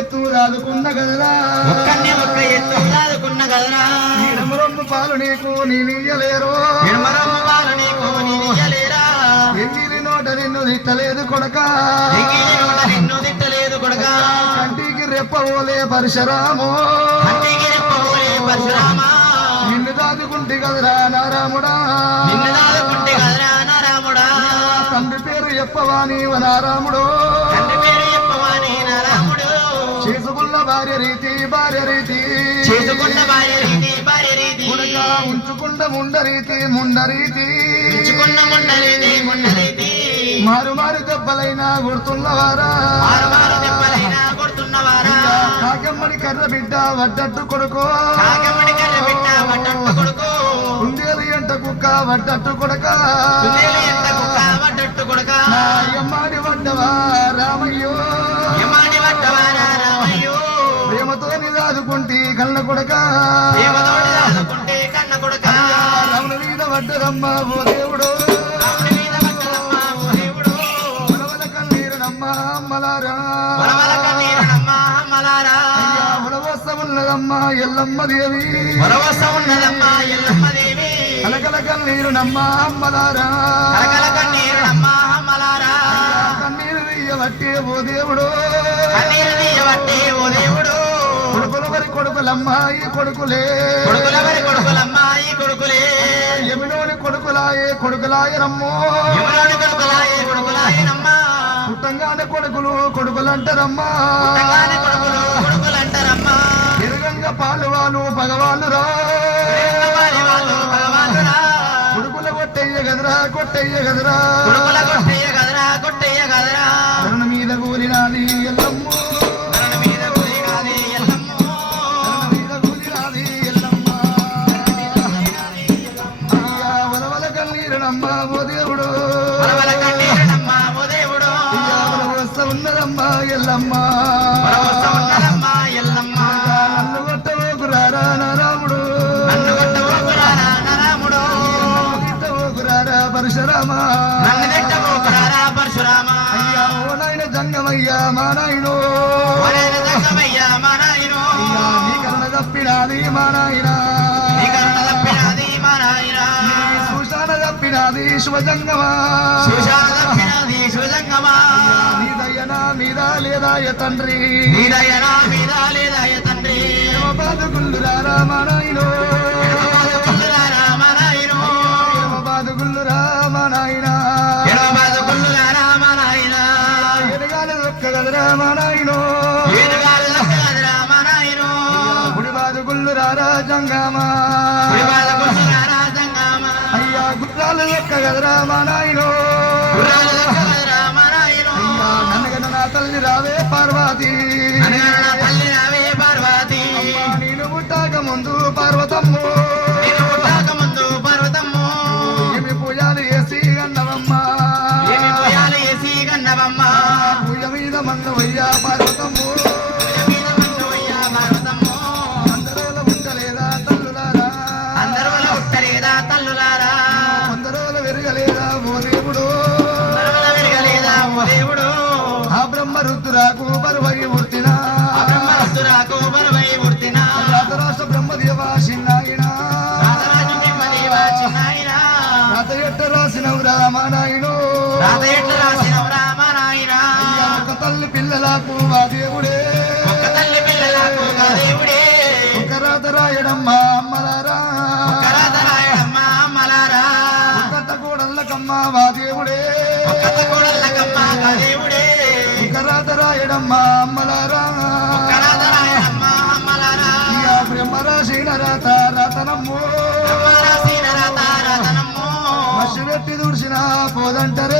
ఎత్తు రాదుకున్న గదరా. ఒక్కనే ఒక్క ఎత్తు దాదుకున్న కదరా రొమ్ము పాలు నీకు నీయలేరు నిర్మలమ్మ వాళ్ళు నీకు నీయలేరా ఎంగిలి నోట నిన్ను తిట్టలేదు కొడక. ఎంగిలి నోట నిన్ను తిట్టలేదు కొడక. కంటికి రెప్పవోలే పరశురాము. కంటికి రెప్పవోలే పరశురామా. నిన్ను దాదుకుంటే కదరా నారాముడా. నిన్ను దాదుకుంటే కదరా నారాముడా. తండ్రి పేరు చెప్పవా నీవ నారాముడు. తండ్రి భార్య రీతి భార్య రీతి చేసుకున్న భార్య రీతి భార్య రీతి కొడక ఉంచుకున్న ముండ రీతి ముండ రీతి ఉంచుకున్న ముండ రీతి ముండ రీతి మారు మారు దెబ్బలైనా గుర్తున్నవారా మారు మారు దెబ్బలైనా కొడుతున్నవారా. కాకమ్మడి కర్ర బిడ్డ వడ్డట్టు కొడుకో. కాకమ్మడి కర్ర బిడ్డ వడ్డట్టు కొడుకు. కుందేలు ఎంట కుక్క వడ్డట్టు కొడక. కుందేలు ఎంత కుక్క వడ్డట్టు కొడుక. నా అమ్మడి వడ్డవా రామయ్యో. కొడక రమణ మీద ఓ దేవుడు. ఉలవల కన్నీరునమ్మ అమ్మలారా. ఉన్నదమ్మ ఎల్లమ్మ దేవి. వరవస ఉన్నదమ్మ ఎల్లమ్మ దేవి. కలకల కన్నీరునమ్మ అమ్మలారా. కలకల కన్నీరునమ్మ అమ్మలారా. కన్నీరు తీయబట్టే ఓ దేవుడు. కన్నీరు తీయబట్టే ఓ దేవుడు. కొడుకుల వరి కొడుకులమ్మ ఈ కొడుకులే కొడుకుల. వరి కొడుకులమ్మ ఈ కొడుకులే ఎమిలోని కొడుకులాయే కొడుకులాయనమ్మో ఎవరోని కొడుకులాయే కొడుకులాయనమ్మ పుట్టంగానే కొడుకులు కొడుకులంటారమ్మా పుట్టగానే కొడుకులు కొడుకులంటారమ్మా ఎరుగంగా పాలు వాళ్ళు పగవాళ్ళు రా కొడుకుల కొట్టయ్య గదరా కొట్టయ్య గదరా. ఉన్నదమ్మ ఎల్లమ్మ. నన్ను కొట్టవోకురారా నారాముడు. కొట్టవోకురారా పరశురామ. అయ్యా ఓ నాయన జంగమయ్యా మా నాయనో. నీ కరుణ తప్పినాది మా నాయన. సుశాన తప్పినాది శుభజంగమా సుశాల మీద లేదాయ తండ్రి మీద లేదాయ తండ్రి? బాదుగుల్లురారా మా నాయనో కుల్లులారా మా నాయనో బాదుగుల్లురా మా నాయన ఎడమ బాదు కుల్లులారా మా నాయనా ఎదగాలి దొక్కగలరా మా నాయనో ఏనుగాలు లక్కదరా మా నాయనో గుడి బాదుగుల్లురారా జంగమా? కుడి బాదు కుల్లులారా జంగమా? అయ్యా గుర్రాలు దొక్కగలరా మా నాయనో గుర్రాలు తల్లి రావే పార్వతి. తల్లి నావే పార్వతి. నేను పుట్టాక ముందు పార్వతమ్ము. ముందు పర్వతమ్ము. ఏమి పూజలు చేసి అన్నవమ్మ ఏమి పోయాలు వేసి గన్నవమ్మ పూజ మీద మందవయ్యా పార్వతమ్ము. ఆ బ్రహ్మ రుద్రాకు పరువై ఉర్తిన ఆ బ్రహ్మరస్తురాకు బరువై ఉర్తిన రాతరాష్ట్ర బ్రహ్మదేవ చిన్నాయన. రాతరాజు బింబదేవా చిన్నాయన రాత ఎట్ట రాసినవు రామానాయుడు రాత ఒక తల్లి పిల్లలకు ఆ దేవుడే. ఒక్క తల్లి పిల్లలకు ఒక దేవుడే. ఒక రాత రాయడమ్మా అమ్మలారా. రాయడమ్మా అమ్మలారా. రాత రాతనమ్ము మసి పెట్టి దుడిసిన పోదంటరే.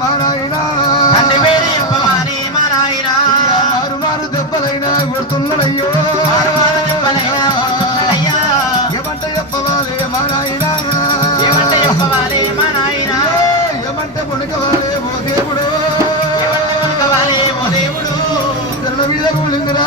మానాయినా మారు మారు దెబ్బలైనా కొడుతున్నాడయ్యో. ఏమంటే చెప్పవాలే మానాయినా ఏమంటే పొడకవాలే ఓ దేవుడు. తెల్ల మీద కూలిందిరా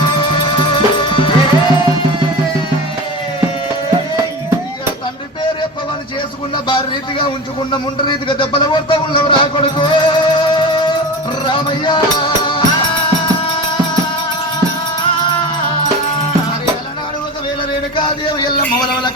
చేసుకున్న భారీ రీతిగా ఉంచుకున్న ముండ రీతిగా దెబ్బలు కొడతా ఉన్నావు రా కొడుకు. రామయ్యా. ఒకవేళ రేణుకాదేవి ఎల్ల వలవల